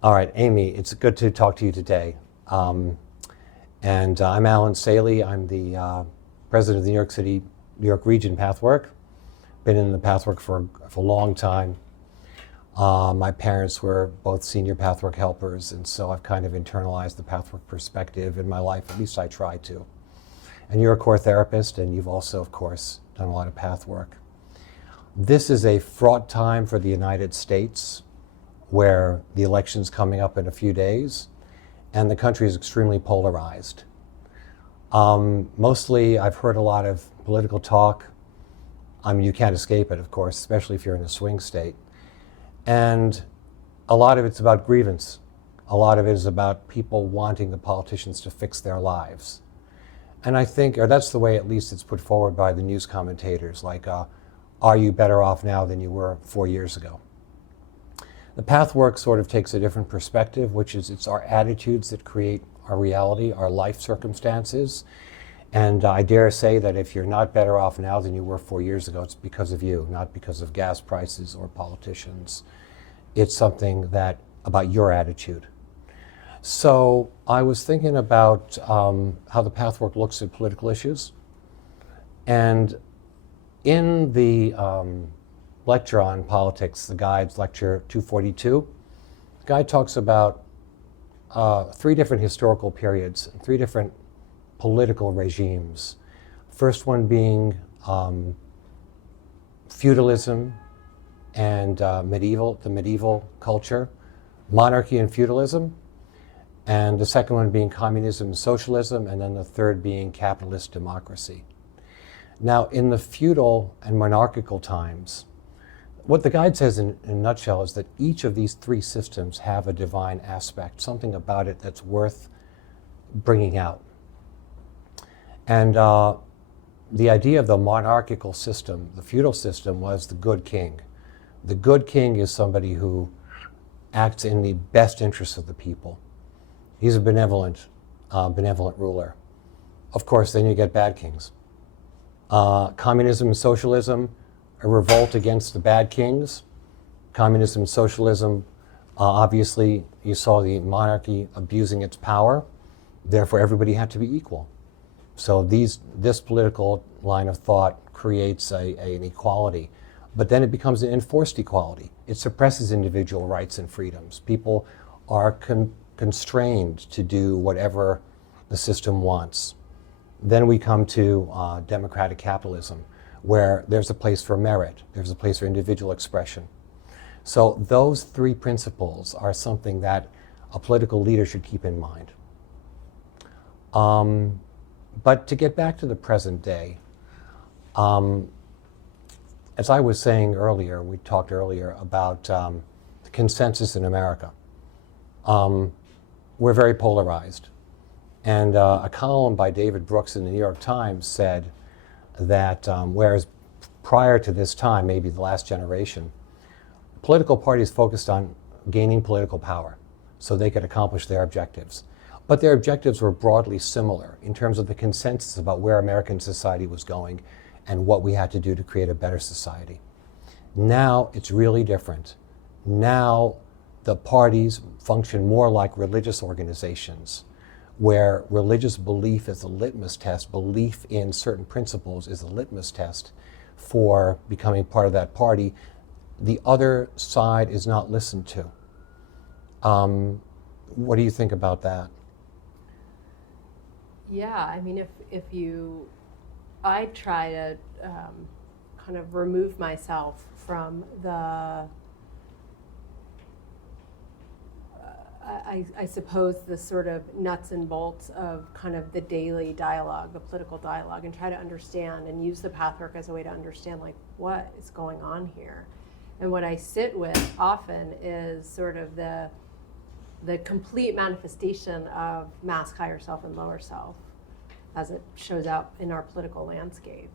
All right, Aimee, it's good to talk to you today. And I'm Alan Saly. I'm the president of the New York region Pathwork. Been in the Pathwork for a long time. My parents were both senior Pathwork helpers, and so I've kind of internalized the Pathwork perspective in my life, at least I try to. And you're a core therapist, and you've also, of course, done a lot of Pathwork. This is a fraught time for the United States, where the election's coming up in a few days, and the country is extremely polarized. Mostly, I've heard a lot of political talk. I mean, you can't escape it, of course, especially if you're in a swing state. And a lot of it's about grievance. A lot of it is about people wanting the politicians to fix their lives. And I think, or that's the way at least it's put forward by the news commentators, like, are you better off now than you were 4 years ago? The Pathwork sort of takes a different perspective, which is it's our attitudes that create our reality, our life circumstances. And I dare say that if you're not better off now than you were 4 years ago, it's because of you, not because of gas prices or politicians. It's something about your attitude. So I was thinking about how the Pathwork looks at political issues. And in the lecture on politics, the guide's lecture 242, the guide talks about 3 different historical periods, 3 different political regimes. First one being feudalism and the medieval culture, monarchy and feudalism, and the second one being communism and socialism, and then the third being capitalist democracy. Now, in the feudal and monarchical times, what the guide says in a nutshell is that each of these 3 systems have a divine aspect, something about it that's worth bringing out. And the idea of the monarchical system, the feudal system, was the good king. The good king is somebody who acts in the best interests of the people. He's a benevolent ruler. Of course, then you get bad kings. Communism and socialism, a revolt against the bad kings. Communism and socialism, obviously you saw the monarchy abusing its power, therefore everybody had to be equal. So this political line of thought creates an equality, but then it becomes an enforced equality. It suppresses individual rights and freedoms. People are constrained to do whatever the system wants. Then we come to democratic capitalism, where there's a place for merit, there's a place for individual expression. So those 3 principles are something that a political leader should keep in mind. But to get back to the present day, as I was saying earlier, we talked earlier about the consensus in America. We're very polarized. And a column by David Brooks in the New York Times said that whereas prior to this time, maybe the last generation, political parties focused on gaining political power so they could accomplish their objectives. But their objectives were broadly similar in terms of the consensus about where American society was going and what we had to do to create a better society. Now it's really different. Now the parties function more like religious organizations, where religious belief is a litmus test, belief in certain principles is a litmus test for becoming part of that party. The other side is not listened to. What do you think about that? Yeah, I mean, I try to kind of remove myself from I suppose the sort of nuts and bolts of kind of the daily dialogue, the political dialogue, and try to understand and use the Pathwork as a way to understand like what is going on here. And what I sit with often is sort of the complete manifestation of mask higher self and lower self as it shows up in our political landscape,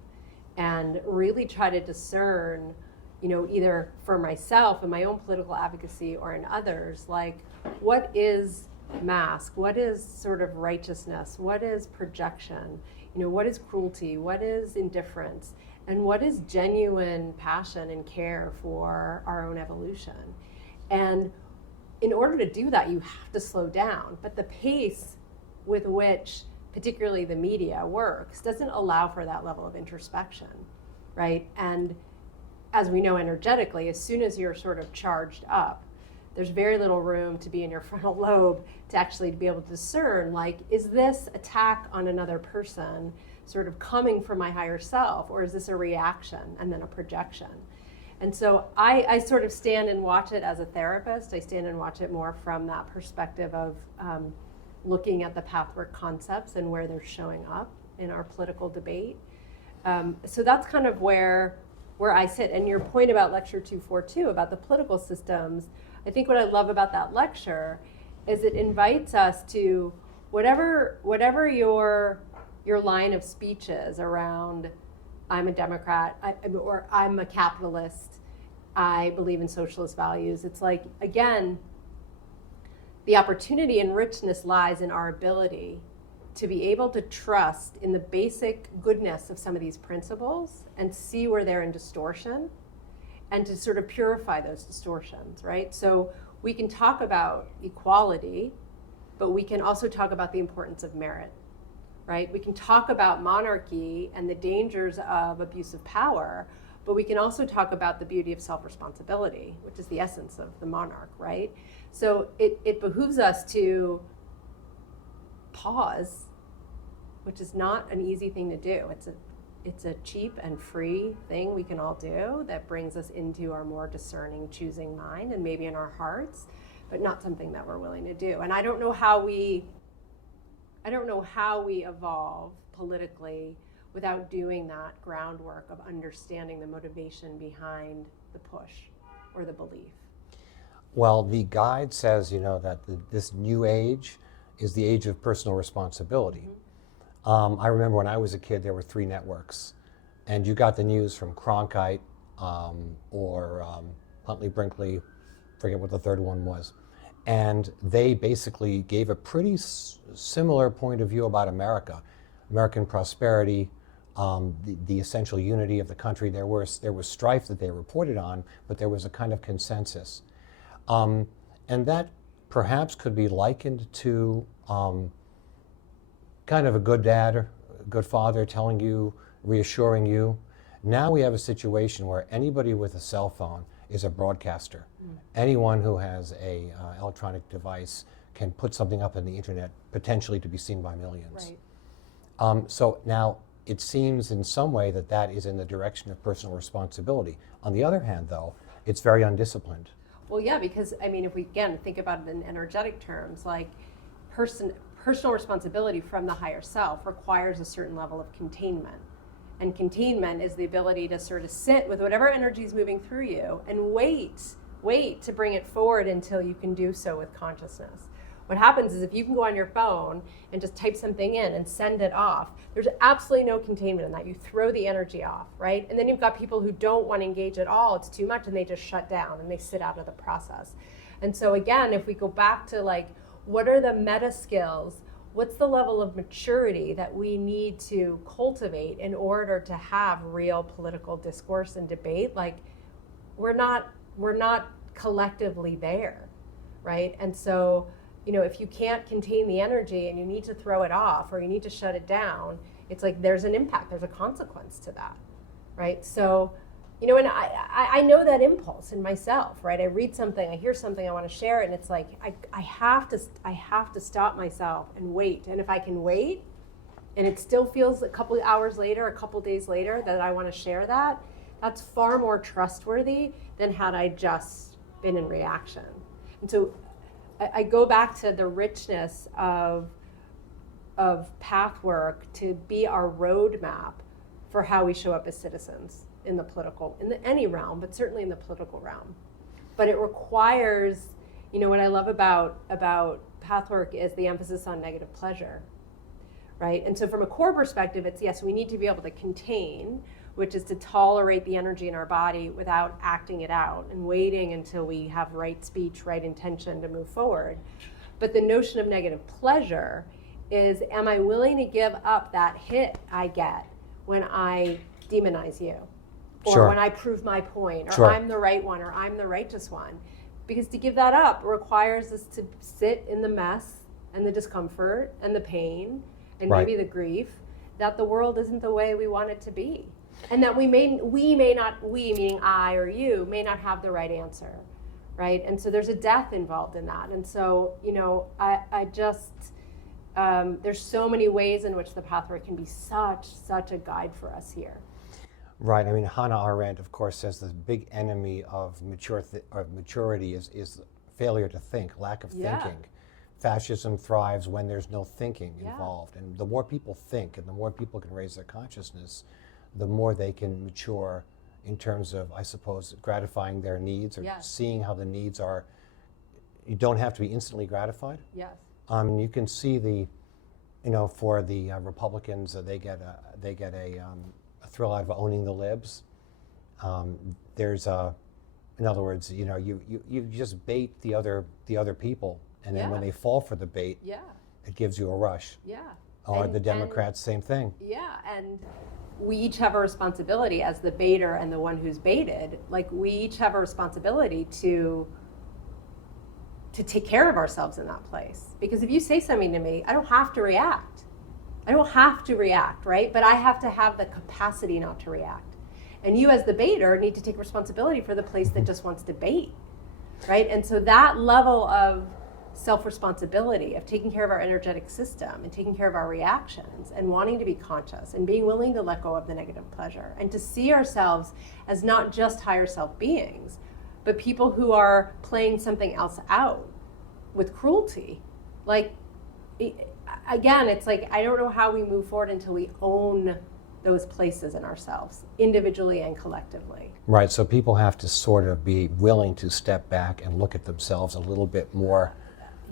and really try to discern, either for myself in my own political advocacy or in others, like what is mask, what is sort of righteousness, what is projection, what is cruelty, what is indifference, and what is genuine passion and care for our own evolution. And in order to do that, you have to slow down. But the pace with which particularly the media works doesn't allow for that level of introspection, right? And as we know energetically, as soon as you're sort of charged up, there's very little room to be in your frontal lobe to actually be able to discern, like, is this attack on another person sort of coming from my higher self, or is this a reaction and then a projection? And so I sort of stand and watch it as a therapist. I stand and watch it more from that perspective of looking at the pathwork concepts and where they're showing up in our political debate. So that's kind of where I sit. And your point about lecture 242 about the political systems, I think what I love about that lecture is it invites us to whatever your line of speech is around, I'm a Democrat, or I'm a capitalist, I believe in socialist values. It's like, again, the opportunity and richness lies in our ability to be able to trust in the basic goodness of some of these principles and see where they're in distortion, and to sort of purify those distortions, right? So we can talk about equality, but we can also talk about the importance of merit, right? We can talk about monarchy and the dangers of abuse of power, but we can also talk about the beauty of self-responsibility, which is the essence of the monarch, right? So it behooves us to pause, which is not an easy thing to do. It's a cheap and free thing we can all do that brings us into our more discerning, choosing mind, and maybe in our hearts, but not something that we're willing to do. And I don't know how we evolve politically without doing that groundwork of understanding the motivation behind the push or the belief. Well, the guide says, that this new age is the age of personal responsibility. Mm-hmm. I remember when I was a kid, there were 3 networks, and you got the news from Cronkite or Huntley Brinkley, forget what the third one was. And they basically gave a pretty similar point of view about American prosperity, the essential unity of the country. There was strife that they reported on, but there was a kind of consensus. And that perhaps could be likened to kind of a good dad or a good father telling you, reassuring you. Now we have a situation where anybody with a cell phone is a broadcaster. Mm. Anyone who has a electronic device can put something up on the internet, potentially to be seen by millions. Right. So now it seems in some way that is in the direction of personal responsibility. On the other hand, though, it's very undisciplined. Well, yeah, because if we again think about it in energetic terms, like personal responsibility from the higher self requires a certain level of containment. And containment is the ability to sort of sit with whatever energy is moving through you and wait to bring it forward until you can do so with consciousness. What happens is if you can go on your phone and just type something in and send it off, there's absolutely no containment in that. You throw the energy off, right? And then you've got people who don't want to engage at all. It's too much, and they just shut down and they sit out of the process. And so again, if we go back to what are the meta skills? What's the level of maturity that we need to cultivate in order to have real political discourse and debate? We're not collectively there, right? And so, if you can't contain the energy and you need to throw it off or you need to shut it down, it's like there's an impact, there's a consequence to that, right? So, and I know that impulse in myself, right? I read something, I hear something, I want to share it, and it's like I have to stop myself and wait. And if I can wait, and it still feels a couple of hours later, a couple of days later that I want to share that, that's far more trustworthy than had I just been in reaction. And so I go back to the richness of Pathwork to be our roadmap for how we show up as citizens in any realm, but certainly in the political realm. But it requires, what I love about Pathwork is the emphasis on negative pleasure, right? And so from a core perspective, it's yes, we need to be able to contain, which is to tolerate the energy in our body without acting it out and waiting until we have right speech, right intention to move forward. But the notion of negative pleasure is, am I willing to give up that hit I get when I demonize you? Or Sure. when I prove my point, or Sure. I'm the right one, or I'm the righteous one? Because to give that up requires us to sit in the mess and the discomfort and the pain and Right. maybe the grief that the world isn't the way we want it to be. And that we may not, meaning I or you, may not have the right answer, right? And so there's a death involved in that. And so, I just, there's so many ways in which the Pathwork can be such a guide for us here. Right. I mean, Hannah Arendt, of course, says the big enemy of maturity is failure to think, lack of Yeah. thinking. Fascism thrives when there's no thinking Yeah. involved. And the more people think and the more people can raise their consciousness, the more they can mature in terms of, I suppose, gratifying their needs or Yes. seeing how the needs are. You don't have to be instantly gratified. Yes. You can see for the Republicans, they get a thrill out of owning the libs. In other words, you just bait the other people, and then when Yeah. they fall for the bait, Yeah. it gives you a rush. Yeah. Or And- the Democrats, same thing. Yeah, and we each have a responsibility as the baiter and the one who's baited. Like, we each have a responsibility to take care of ourselves in that place. Because if you say something to me, I don't have to react. Right? But I have to have the capacity not to react. And you, as the baiter, need to take responsibility for the place that just wants to bait, right? And so that level of self-responsibility, of taking care of our energetic system and taking care of our reactions and wanting to be conscious and being willing to let go of the negative pleasure and to see ourselves as not just higher self beings, but people who are playing something else out with cruelty. Like, again, it's like, I don't know how we move forward until we own those places in ourselves, individually and collectively. Right, so people have to sort of be willing to step back and look at themselves a little bit more,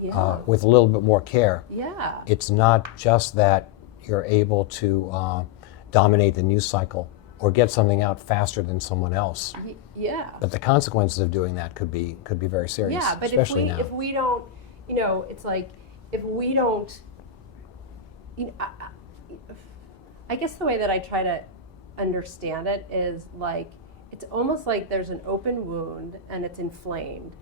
with a little bit more care. Yeah. It's not just that you're able to dominate the news cycle or get something out faster than someone else. Yeah. But the consequences of doing that could be very serious. Yeah, but especially now. if we don't, it's like, if we don't, I guess the way that I try to understand it is like, it's almost like there's an open wound and it's inflamed,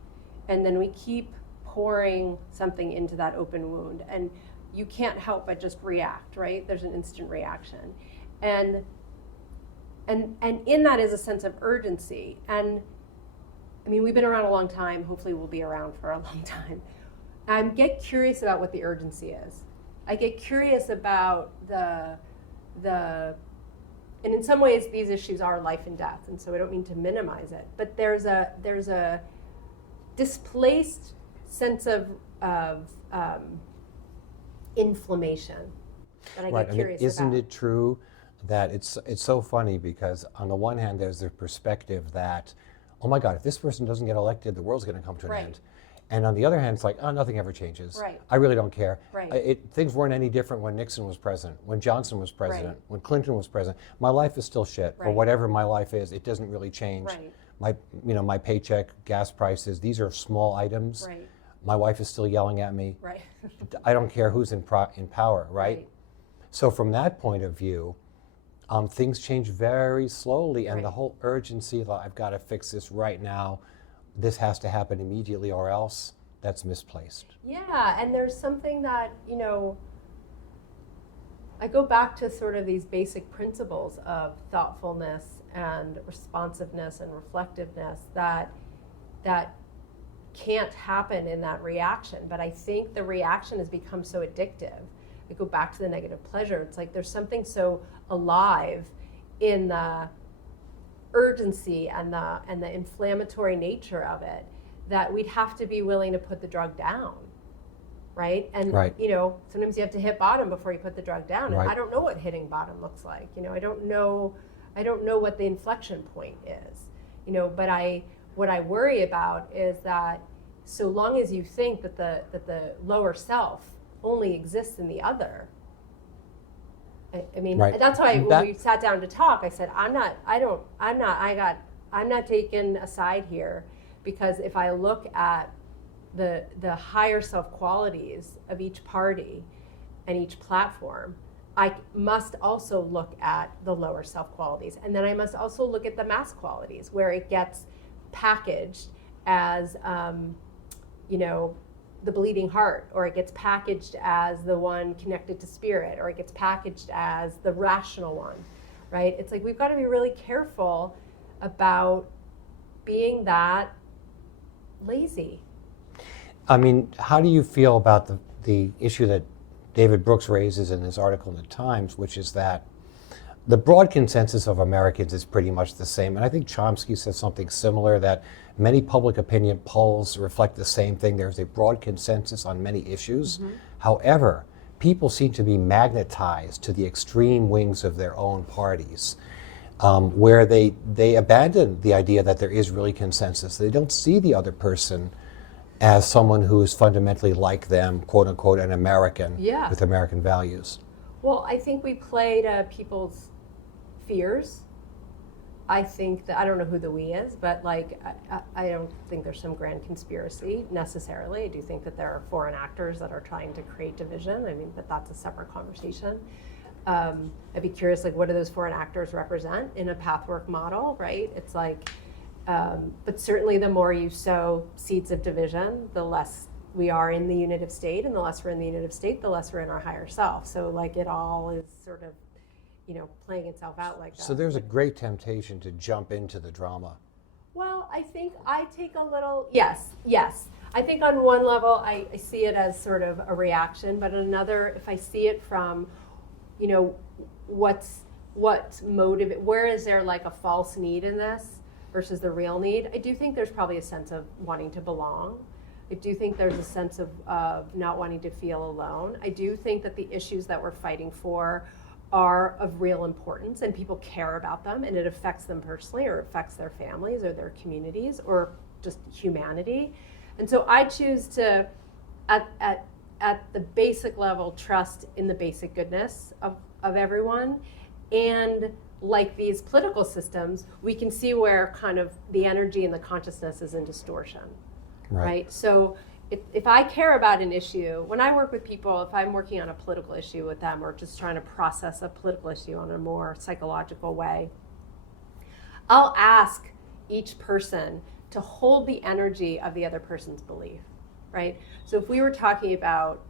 and then we keep pouring something into that open wound, and you can't help but just react, right? There's an instant reaction. And in that is a sense of urgency. And I mean, we've been around a long time. Hopefully we'll be around for a long time. I get curious about what the urgency is. I get curious about and in some ways these issues are life and death, and so I don't mean to minimize it, but there's a displaced sense of inflammation that I get curious isn't about. it true that it's so funny, because on the one hand there's the perspective that, oh my God, if this person doesn't get elected, the world's going to come to an Right. end. And on the other hand, it's like, oh, nothing ever changes. Right. I really don't care. Right. Things weren't any different when Nixon was president, when Johnson was president, when Clinton was president. My life is still shit, or Right. whatever my life is. It doesn't really change. Right. My paycheck, gas prices, these are small items. Right. My wife is still yelling at me. Right. I don't care who's in power, right? So from that point of view, things change very slowly, and Right. the whole urgency, like, I've got to fix this right now, this has to happen immediately or else, that's misplaced. Yeah, and there's something that, I go back to sort of these basic principles of thoughtfulness and responsiveness and reflectiveness that can't happen in that reaction. But I think the reaction has become so addictive. I go back to the negative pleasure. It's like there's something so alive in the urgency and the inflammatory nature of it that we'd have to be willing to put the drug down, right? And Right. Sometimes you have to hit bottom before you put the drug down. And Right. I don't know what hitting bottom looks like. I don't know what the inflection point is. But what I worry about is that so long as you think that the lower self only exists in the other. I mean, Right. that's why when That- we sat down to talk, I said, I'm not taking a side here, because if I look at the higher self qualities of each party and each platform, I must also look at the lower self qualities. And then I must also look at the mass qualities, where it gets packaged as, the bleeding heart, or it gets packaged as the one connected to spirit, or it gets packaged as the rational one, right? It's like we've got to be really careful about being that lazy. I mean, how do you feel about the issue that David Brooks raises in his article in the Times, which is that the broad consensus of Americans is pretty much the same. And I think Chomsky says something similar, that many public opinion polls reflect the same thing. There's a broad consensus on many issues. Mm-hmm. However, people seem to be magnetized to the extreme wings of their own parties, where they abandon the idea that there is really consensus. They don't see the other person as someone who is fundamentally like them, quote unquote, an American with American values. Well, I think we play to people's fears. I think that, I don't know who the we is, but like, I don't think there's some grand conspiracy necessarily. I do think that there are foreign actors that are trying to create division. I mean, but that's a separate conversation. I'd be curious, like, what do those foreign actors represent in a Pathwork model, right? It's like, but certainly the more you sow seeds of division, the less we are in the unit of state, and the less we're in the unit of state, the less we're in our higher self. So like it all is sort of, playing itself out like that. So there's a great temptation to jump into the drama. Well, I think I take a little, yes. I think on one level, I see it as sort of a reaction, but on another, if I see it from, what's motive, where is there like a false need in this versus the real need? I do think there's probably a sense of wanting to belong. I do think there's a sense of not wanting to feel alone. I do think that the issues that we're fighting for are of real importance, and people care about them, and it affects them personally, or affects their families or their communities or just humanity. And so I choose to, at the basic level, trust in the basic goodness of everyone. And like these political systems, we can see where kind of the energy and the consciousness is in distortion, right? So if I care about an issue, when I work with people, if I'm working on a political issue with them, or just trying to process a political issue in a more psychological way, I'll ask each person to hold the energy of the other person's belief, right? So if we were talking about,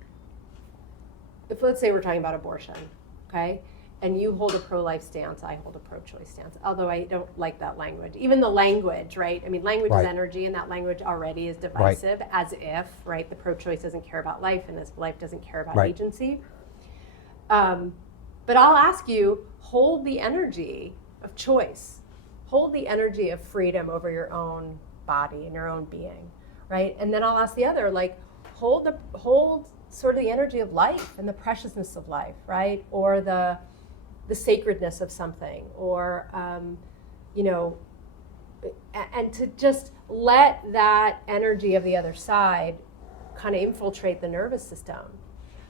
let's say we're talking about abortion, okay? And you hold a pro-life stance, I hold a pro-choice stance, although I don't like that language. Even the language, right? I mean, language is energy, and that language already is divisive, as if, right, the pro-choice doesn't care about life, and this life doesn't care about agency. But I'll ask you, hold the energy of choice. Hold the energy of freedom over your own body and your own being, right? And then I'll ask the other, like, hold sort of the energy of life and the preciousness of life, right? Or the sacredness of something, or, and to just let that energy of the other side kind of infiltrate the nervous system,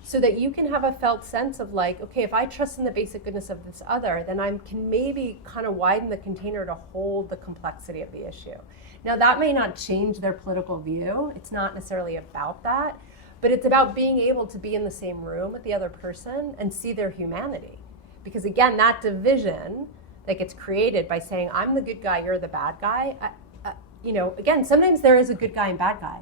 so that you can have a felt sense of like, okay, if I trust in the basic goodness of this other, then I can maybe kind of widen the container to hold the complexity of the issue. Now, that may not change their political view. It's not necessarily about that, but it's about being able to be in the same room with the other person and see their humanity. Because again, that division that gets created by saying, I'm the good guy, you're the bad guy, again, sometimes there is a good guy and bad guy.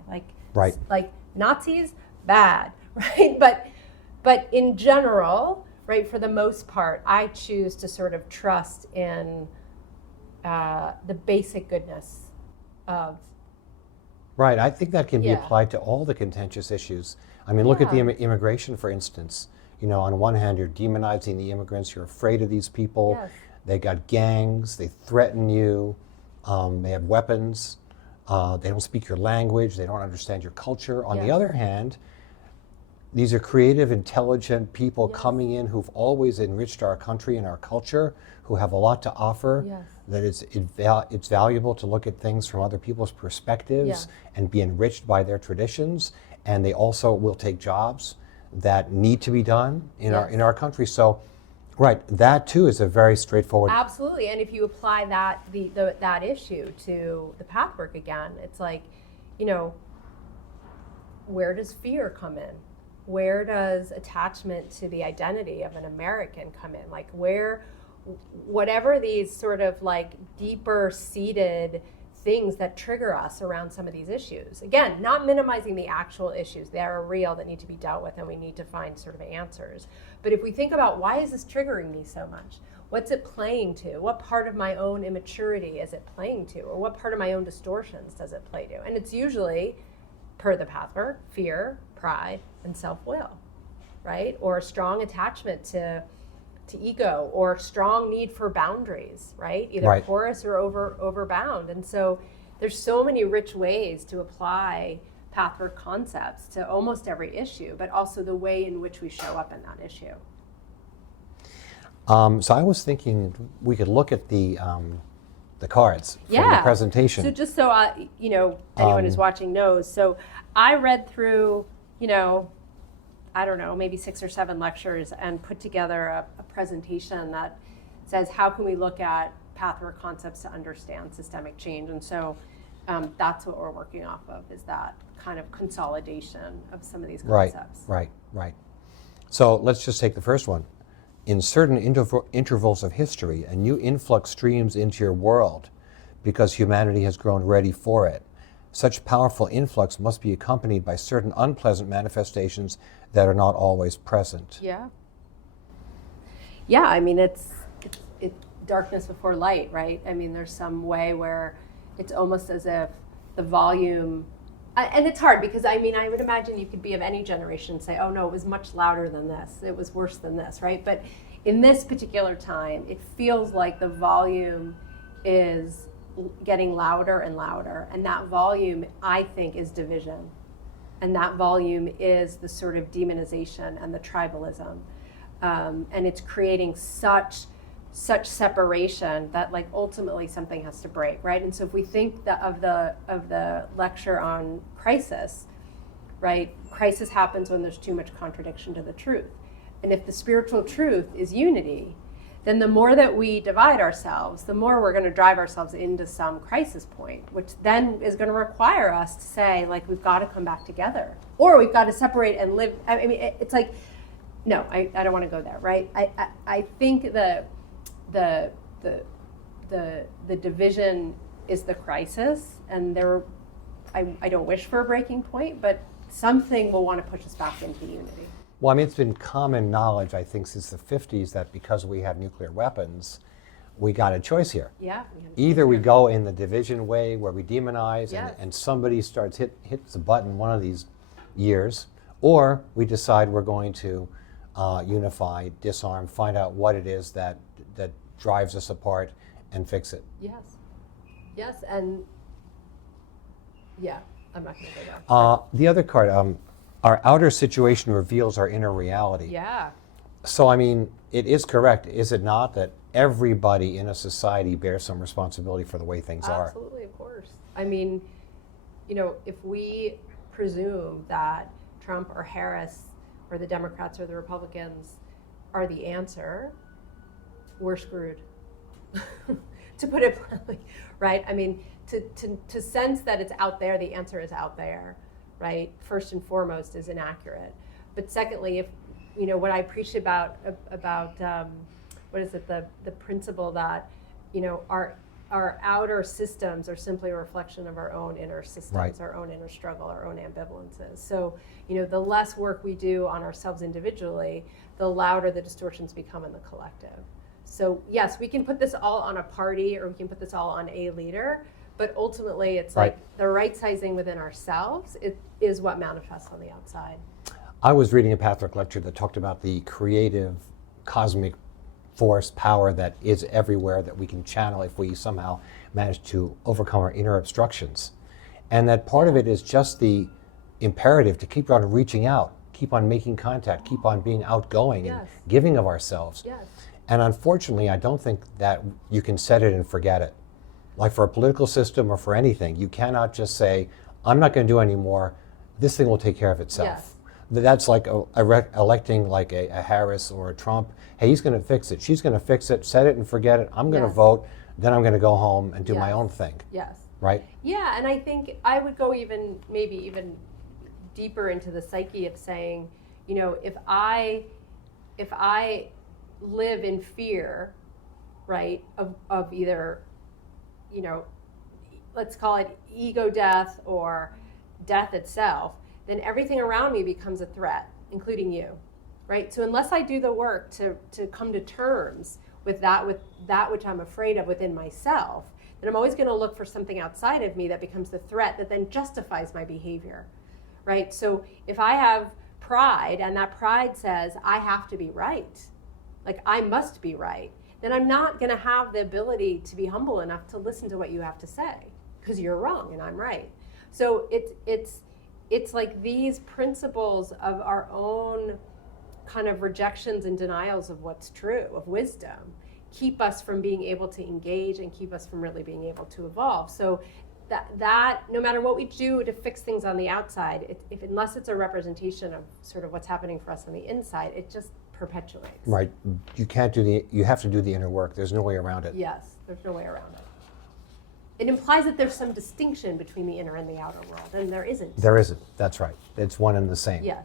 Like Nazis, bad, right? But in general, right, for the most part, I choose to sort of trust in the basic goodness of. Right, I think that can be applied to all the contentious issues. I mean, look at the immigration, for instance. On one hand, you're demonizing the immigrants, you're afraid of these people. Yes. They got gangs, they threaten you, they have weapons, they don't speak your language, they don't understand your culture. On the other hand, these are creative, intelligent people coming in who've always enriched our country and our culture, who have a lot to offer, that it's valuable to look at things from other people's perspectives and be enriched by their traditions. And they also will take jobs that need to be done in our country. So, that too is a very straightforward. Absolutely, and if you apply that that issue to the Pathwork again, it's like, where does fear come in? Where does attachment to the identity of an American come in? Like whatever these sort of like deeper seated things that trigger us around some of these issues. Again, not minimizing the actual issues. They are real, that need to be dealt with, and we need to find sort of answers. But if we think about, why is this triggering me so much? What's it playing to? What part of my own immaturity is it playing to? Or what part of my own distortions does it play to? And it's usually, per the Pathwork, fear, pride, and self-will, right? Or a strong attachment to ego, or strong need for boundaries, right? Either Right. porous or overbound. And so there's so many rich ways to apply Pathwork concepts to almost every issue, but also the way in which we show up in that issue. So I was thinking we could look at the cards from the presentation. So just so anyone who's watching knows, so I read through, I don't know, maybe 6 or 7 lectures and put together a presentation that says, how can we look at Pathwork concepts to understand systemic change? And so that's what we're working off of, is that kind of consolidation of some of these concepts. Right. So let's just take the first one. In certain intervals of history, a new influx streams into your world because humanity has grown ready for it. Such powerful influx must be accompanied by certain unpleasant manifestations that are not always present. Yeah, I mean, it's darkness before light, right? I mean, there's some way where it's almost as if the volume, and it's hard because, I mean, I would imagine you could be of any generation and say, oh no, it was much louder than this, it was worse than this, right? But in this particular time, it feels like the volume is getting louder and louder, and that volume, I think, is division, and that volume is the sort of demonization and the tribalism, and it's creating such separation that, like, ultimately something has to break, right? And so if we think of the lecture on crisis, right? Crisis happens when there's too much contradiction to the truth, and if the spiritual truth is unity, then the more that we divide ourselves, the more we're going to drive ourselves into some crisis point, which then is going to require us to say, like, we've got to come back together, or we've got to separate and live. I mean, it's like, no, I don't want to go there, right? I think the division is the crisis, and I don't wish for a breaking point, but something will want to push us back into unity. Well, I mean, it's been common knowledge, I think, since the 50s that because we have nuclear weapons, we got a choice here. Yeah. Either we go in the division way where we demonize, Yes. and somebody starts hits a button one of these years, or we decide we're going to unify, disarm, find out what it is that drives us apart and fix it. Yes, and yeah, I'm not going to go there. The other card, our outer situation reveals our inner reality. Yeah. So, I mean, it is correct, is it not, that everybody in a society bears some responsibility for the way things are? Absolutely, of course. I mean, if we presume that Trump or Harris or the Democrats or the Republicans are the answer, we're screwed. To put it bluntly, right? I mean, to sense that it's out there, the answer is out there, right? First and foremost is inaccurate. But secondly, if what I preach about what is it, the principle that our outer systems are simply a reflection of our own inner systems, right. Our own inner struggle, our own ambivalences. So the less work we do on ourselves individually, the louder the distortions become in the collective. So yes, we can put this all on a party, or we can put this all on a leader, but ultimately it's right. like the right sizing within ourselves is what manifests on the outside. I was reading a Pathwork lecture that talked about the creative cosmic force, power that is everywhere that we can channel if we somehow manage to overcome our inner obstructions. And that part of it is just the imperative to keep on reaching out, keep on making contact, keep on being outgoing Yes. and giving of ourselves. Yes. And unfortunately, I don't think that you can set it and forget it. Like for a political system or for anything, you cannot just say, I'm not going to do any more, this thing will take care of itself. Yes. That's like electing like a Harris or a Trump. Hey, he's going to fix it, she's going to fix it, set it and forget it, I'm going to Yes. vote, then I'm going to go home and do my Yes. own thing. Yes. Right? Yeah, and I think I would go maybe even deeper into the psyche of saying, if I live in fear, right, of either, let's call it ego death or death itself, then everything around me becomes a threat, including you, right? So unless I do the work to come to terms with that which I'm afraid of within myself, then I'm always going to look for something outside of me that becomes the threat that then justifies my behavior, right? So if I have pride and that pride says I have to be right, like I must be right, then I'm not going to have the ability to be humble enough to listen to what you have to say because you're wrong and I'm right. So it's like these principles of our own kind of rejections and denials of what's true, of wisdom, keep us from being able to engage and keep us from really being able to evolve. So that no matter what we do to fix things on the outside, unless it's a representation of sort of what's happening for us on the inside, it just perpetuates. Right. You have to do the inner work. There's no way around it. Yes, there's no way around it. It implies that there's some distinction between the inner and the outer world, and there isn't. There isn't. That's right. It's one and the same. Yes.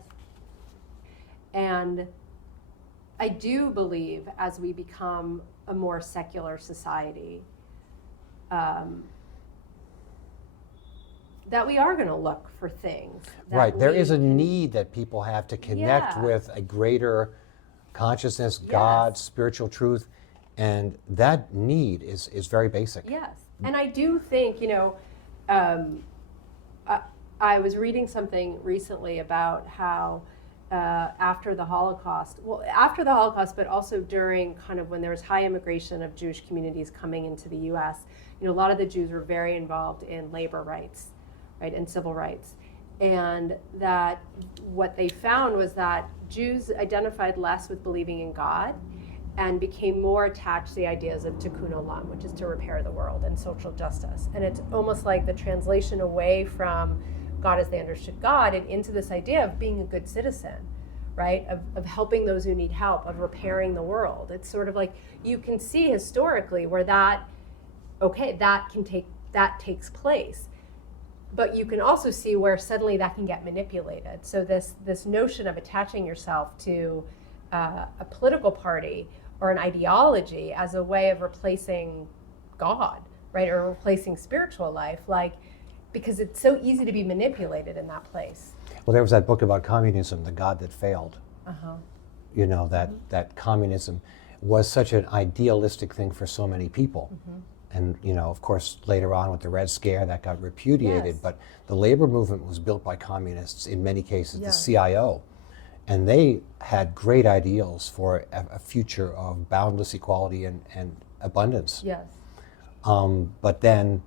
And I do believe as we become a more secular society, that we are going to look for things. Right. There is a need that people have to connect with a greater consciousness, God, spiritual truth, and that need is very basic. Yes. And I do think, I was reading something recently about how after the Holocaust, but also during kind of when there was high immigration of Jewish communities coming into the U.S., a lot of the Jews were very involved in labor rights, right, and civil rights. And that what they found was that Jews identified less with believing in God and became more attached to the ideas of tikkun olam, which is to repair the world, and social justice. And it's almost like the translation away from God as they understood God and into this idea of being a good citizen, right? Of helping those who need help, of repairing the world. It's sort of like you can see historically where that takes place. But you can also see where suddenly that can get manipulated. So this notion of attaching yourself to a political party or an ideology as a way of replacing God, right, or replacing spiritual life, because it's so easy to be manipulated in that place. Well, there was that book about communism, The God That Failed. Uh-huh. That communism was such an idealistic thing for so many people. And, of course, later on with the Red Scare, that got repudiated. Yes. But the labor movement was built by communists, in many cases, Yes. the CIO. And they had great ideals for a future of boundless equality and abundance. Yes. But then,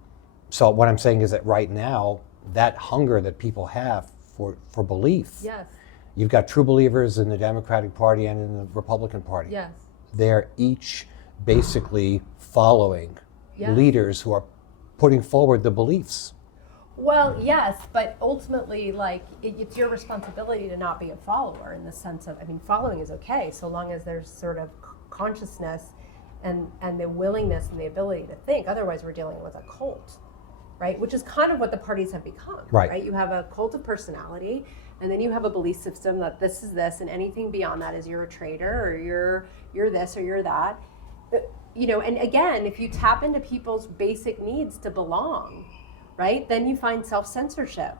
so what I'm saying is that right now, that hunger that people have for belief, Yes. you've got true believers in the Democratic Party and in the Republican Party. Yes. They're each basically following Yes. leaders who are putting forward the beliefs. Well, yes, but ultimately, it's your responsibility to not be a follower in the sense of, following is okay so long as there's sort of consciousness and the willingness and the ability to think. Otherwise, we're dealing with a cult, right? Which is kind of what the parties have become, right? You have a cult of personality, and then you have a belief system that this is this, and anything beyond that is you're a traitor, or you're this, or you're that. And again, if you tap into people's basic needs to belong, right, then you find self-censorship,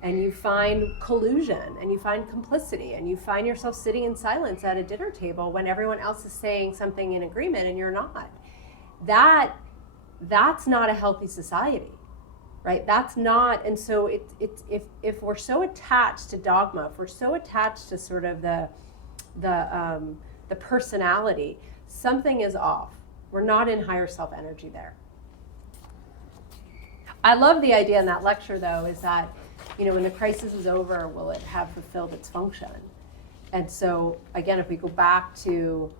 and you find collusion, and you find complicity, and you find yourself sitting in silence at a dinner table when everyone else is saying something in agreement and you're not. That's not a healthy society, right? That's not. And so if we're so attached to dogma, if we're so attached to sort of the personality, something is off. We're not in higher self energy there. I love the idea in that lecture, though, is that, when the crisis is over, will it have fulfilled its function? And so, again, if we go back to,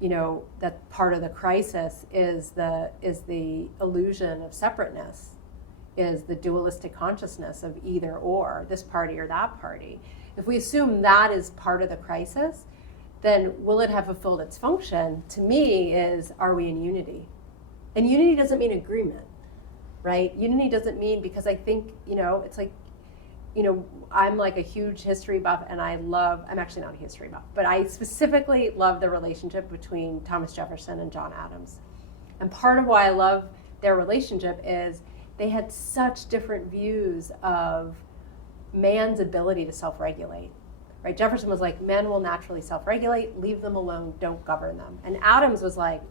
that part of the crisis is the illusion of separateness, is the dualistic consciousness of either or, this party or that party. If we assume that is part of the crisis, then will it have fulfilled its function? To me, are we in unity? And unity doesn't mean agreement. Right? Unity doesn't mean, because I think, it's like, I'm like a huge history buff, and I'm actually not a history buff, but I specifically love the relationship between Thomas Jefferson and John Adams. And part of why I love their relationship is they had such different views of man's ability to self-regulate. Right? Jefferson was like, men will naturally self-regulate, leave them alone, don't govern them. And Adams was like,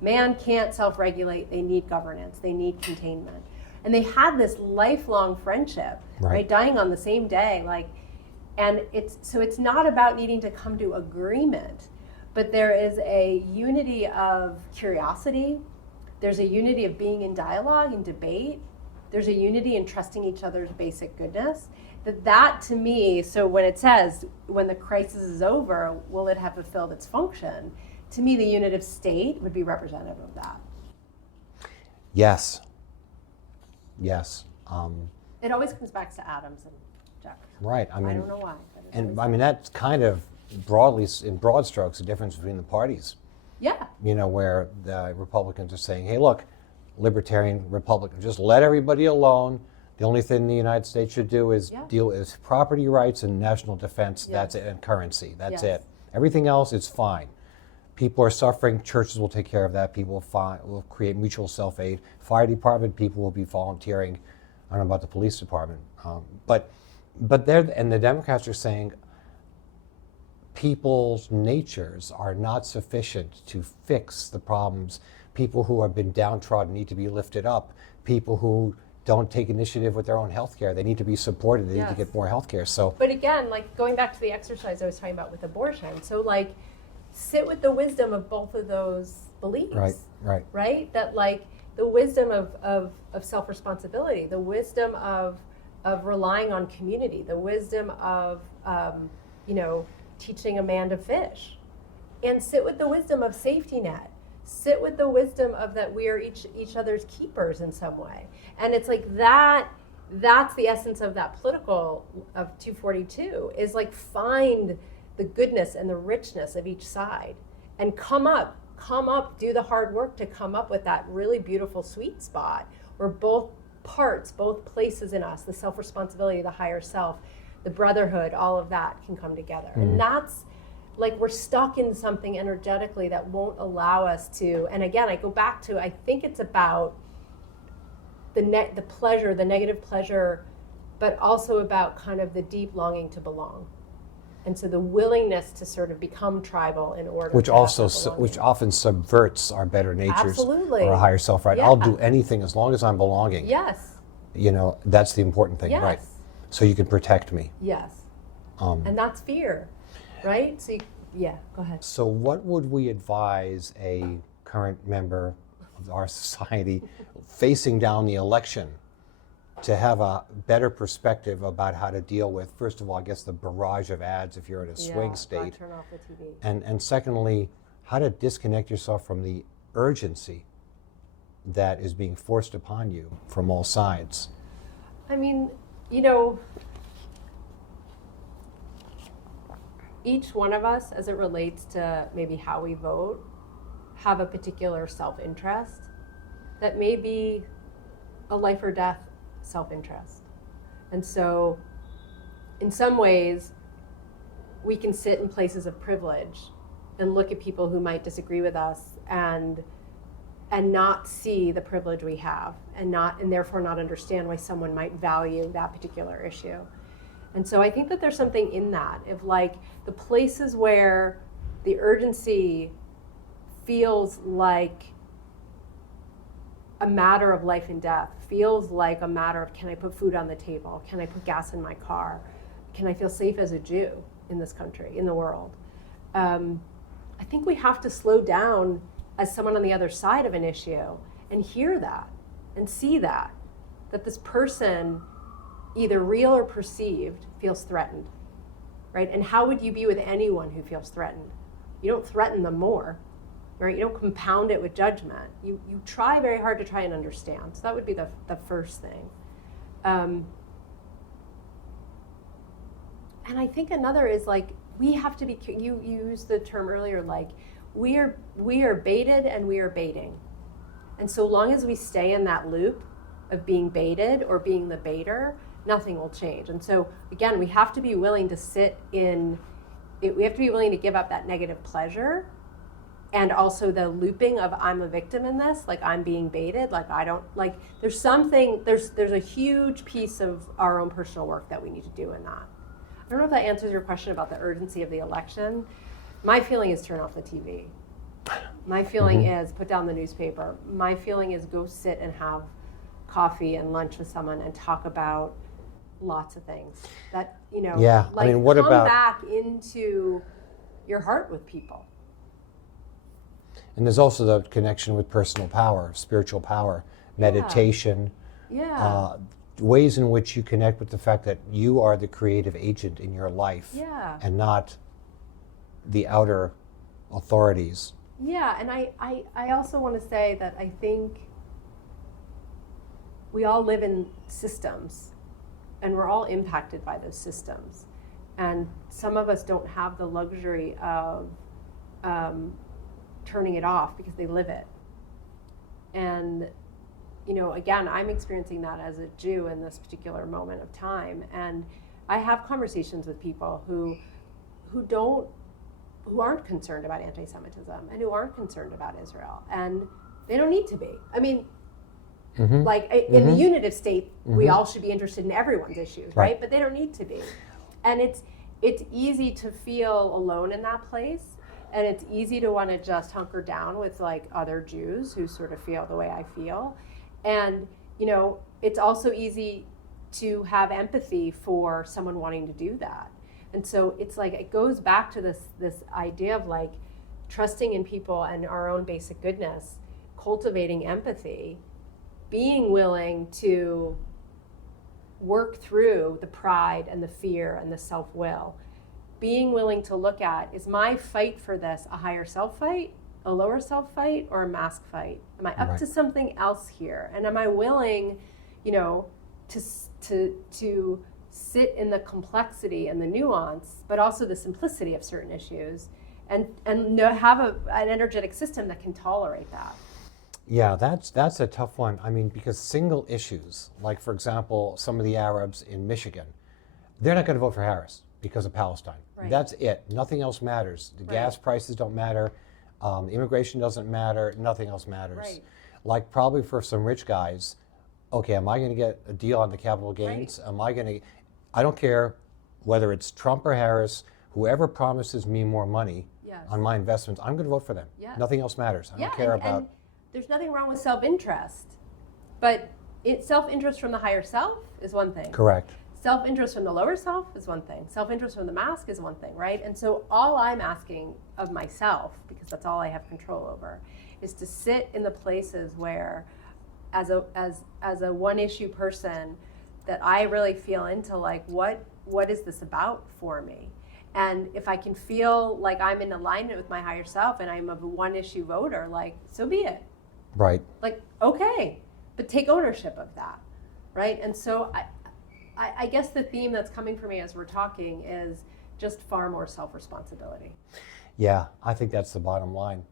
man can't self-regulate, they need governance, they need containment. And they had this lifelong friendship, right? Dying on the same day, like, and it's not about needing to come to agreement, but there is a unity of curiosity, there's a unity of being in dialogue and debate, there's a unity in trusting each other's basic goodness. That to me, so when it says, when the crisis is over, will it have fulfilled its function? To me, the unit of state would be representative of that. Yes. It always comes back to Adams and Jefferson. Right. I don't know why. And I mean, that's kind of broadly, in broad strokes, the difference between the parties. Yeah. You know, where the Republicans are saying, hey, look, Libertarian, Republican, just let everybody alone. The only thing the United States should do is deal with property rights and national defense. That's it, and currency. That's it. Everything else is fine. People are suffering. Churches will take care of that. People will create mutual self-aid. Fire department people will be volunteering. I don't know about the police department, but the Democrats are saying people's natures are not sufficient to fix the problems. People who have been downtrodden need to be lifted up. People who don't take initiative with their own health care. They need to be supported. They need to get more health care. So, but again, like going back to the exercise I was talking about with abortion. So like, sit with the wisdom of both of those beliefs. Right? That like the wisdom of self-responsibility, the wisdom of relying on community, the wisdom of teaching a man to fish, and sit with the wisdom of safety net. Sit with the wisdom of that we are each other's keepers in some way. And it's like that's the essence of that political of 242 is like find the goodness and the richness of each side and come up, do the hard work to come up with that really beautiful sweet spot where both parts, both places in us, the self-responsibility, the higher self, the brotherhood, all of that can come together. And that's like we're stuck in something energetically that won't allow us to, and again, I go back to, I think it's about the pleasure, the negative pleasure, but also about kind of the deep longing to belong. And so the willingness to sort of become tribal in order which often subverts our better natures or our higher self, right? I'll do anything as long as I'm belonging. Yes. You know, that's the important thing, right? So you can protect me. Yes. And that's fear. Right? So, go ahead. So what would we advise a current member of our society facing down the election to have a better perspective about how to deal with, first of all, I guess the barrage of ads if you're in a swing state. Turn off the TV. And secondly, how to disconnect yourself from the urgency that is being forced upon you from all sides. I mean, each one of us, as it relates to maybe how we vote, have a particular self-interest that may be a life or death self-interest. And so, in some ways, we can sit in places of privilege and look at people who might disagree with us and not see the privilege we have and therefore not understand why someone might value that particular issue. And so I think that there's something in that, of like the places where the urgency feels like a matter of life and death, feels like a matter of, can I put food on the table? Can I put gas in my car? Can I feel safe as a Jew in this country, in the world? I think we have to slow down as someone on the other side of an issue and hear that and see that this person, either real or perceived, feels threatened, right? And how would you be with anyone who feels threatened? You don't threaten them more, right? You don't compound it with judgment. You try very hard to try and understand. So that would be the first thing. And I think another is like, we have to be, you used the term earlier, like we are baited and we are baiting. And so long as we stay in that loop of being baited or being the baiter, nothing will change. And so again, we have to be willing to sit in, we have to be willing to give up that negative pleasure and also the looping of I'm a victim in this, like I'm being baited, like I don't, like there's a huge piece of our own personal work that we need to do in that. I don't know if that answers your question about the urgency of the election. My feeling is turn off the TV. My feeling is put down the newspaper. My feeling is go sit and have coffee and lunch with someone and talk about lots of things that, Yeah, like I mean, what come about back into your heart with people. And there's also the connection with personal power, spiritual power, meditation, Yeah. Ways in which you connect with the fact that you are the creative agent in your life Yeah. and not the outer authorities. Yeah, and I also want to say that I think we all live in systems and we're all impacted by those systems. And some of us don't have the luxury of turning it off because they live it. And, again, I'm experiencing that as a Jew in this particular moment of time. And I have conversations with people who aren't concerned about anti-Semitism and who aren't concerned about Israel. And they don't need to be. I mean, like in the unitive state, we all should be interested in everyone's issues, right? But they don't need to be. And it's easy to feel alone in that place. And it's easy to want to just hunker down with like other Jews who sort of feel the way I feel. And, it's also easy to have empathy for someone wanting to do that. And so it's like, it goes back to this idea of like trusting in people and our own basic goodness, cultivating empathy, being willing to work through the pride and the fear and the self-will, being willing to look at, is my fight for this a higher self fight, a lower self fight, or a mask fight? Am I up to something else here? And am I willing, to sit in the complexity and the nuance, but also the simplicity of certain issues, and have an energetic system that can tolerate that? Yeah, that's a tough one. I mean, because single issues, like for example, some of the Arabs in Michigan, they're not going to vote for Harris because of Palestine. Right. That's it. Nothing else matters. The gas prices don't matter. Immigration doesn't matter. Nothing else matters. Right. Like probably for some rich guys, okay, am I going to get a deal on the capital gains? Right. Am I going to? I don't care whether it's Trump or Harris. Whoever promises me more money on my investments, I'm going to vote for them. Yeah. Nothing else matters. I don't care about. And there's nothing wrong with self-interest, but self-interest from the higher self is one thing. Correct. Self-interest from the lower self is one thing. Self-interest from the mask is one thing, right? And so all I'm asking of myself, because that's all I have control over, is to sit in the places where, as a one-issue person, that I really feel into like what is this about for me? And if I can feel like I'm in alignment with my higher self and I'm a one-issue voter, like, so be it. Right. Like, okay, but take ownership of that, right? And so I guess the theme that's coming for me as we're talking is just far more self-responsibility. Yeah, I think that's the bottom line.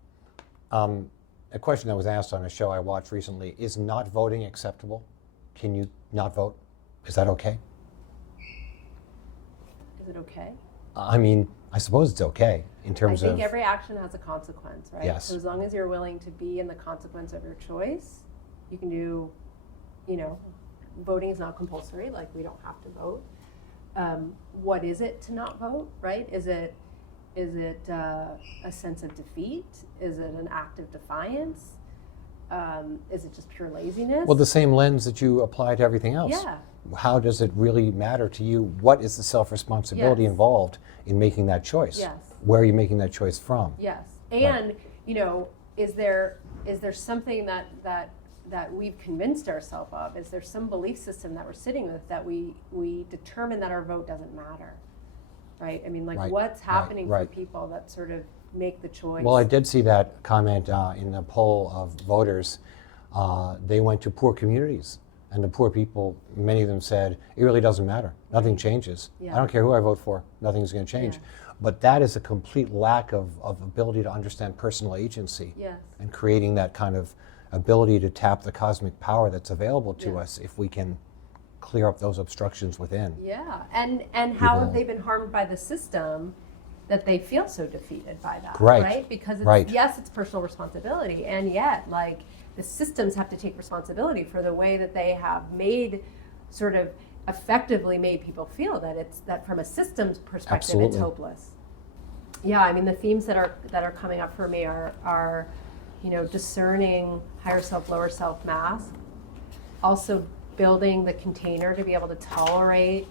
A question that was asked on a show I watched recently, is not voting acceptable? Can you not vote? Is that okay? Is it okay? I mean, I suppose it's okay in terms of... I think every action has a consequence, right? Yes. So as long as you're willing to be in the consequence of your choice, you can do, voting is not compulsory, like we don't have to vote. What is it to not vote, right? Is it a sense of defeat? Is it an act of defiance? Is it just pure laziness? Well, the same lens that you apply to everything else. Yeah. How does it really matter to you? What is the self-responsibility involved in making that choice? Yes. Where are you making that choice from? Yes. And, is there something that we've convinced ourselves of? Is there some belief system that we're sitting with that we determine that our vote doesn't matter? Right? I mean, like what's happening for people that sort of make the choice? Well, I did see that comment in the poll of voters. They went to poor communities. And the poor people, many of them said, it really doesn't matter. Nothing changes. Yeah. I don't care who I vote for. Nothing's going to change. Yeah. But that is a complete lack of ability to understand personal agency. Yes. And creating that kind of ability to tap the cosmic power that's available to us if we can clear up those obstructions within. Yeah. And how have they been harmed by the system that they feel so defeated by that, Right. Because Right. yes, it's personal responsibility, and yet like the systems have to take responsibility for the way that they have made, sort of effectively made people feel that from a systems perspective, Absolutely. it's hopeless. Yeah, I mean the themes that are coming up for me are discerning higher self, lower self mass, also building the container to be able to tolerate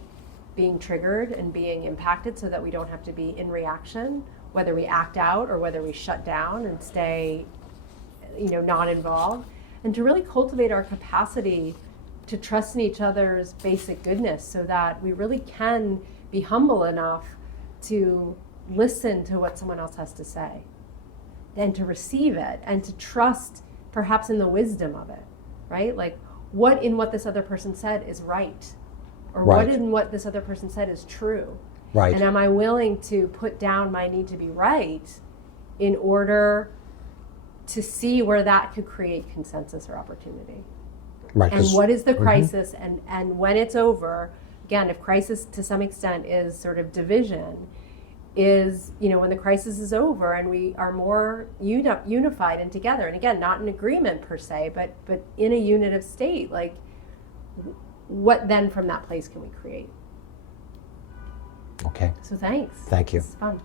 being triggered and being impacted so that we don't have to be in reaction, whether we act out or whether we shut down and stay, not involved, and to really cultivate our capacity to trust in each other's basic goodness so that we really can be humble enough to listen to what someone else has to say and to receive it and to trust perhaps in the wisdom of it, right? Like what this other person said is right, or Right. what this other person said is true. Right. And am I willing to put down my need to be right in order to see where that could create consensus or opportunity? Right. And what is the crisis, and when it's over, again, if crisis to some extent is sort of division, is, when the crisis is over and we are more unified and together, and again, not in agreement per se, but in a unitive state, like what then from that place can we create? Okay. So thanks. Thank you. It's fun.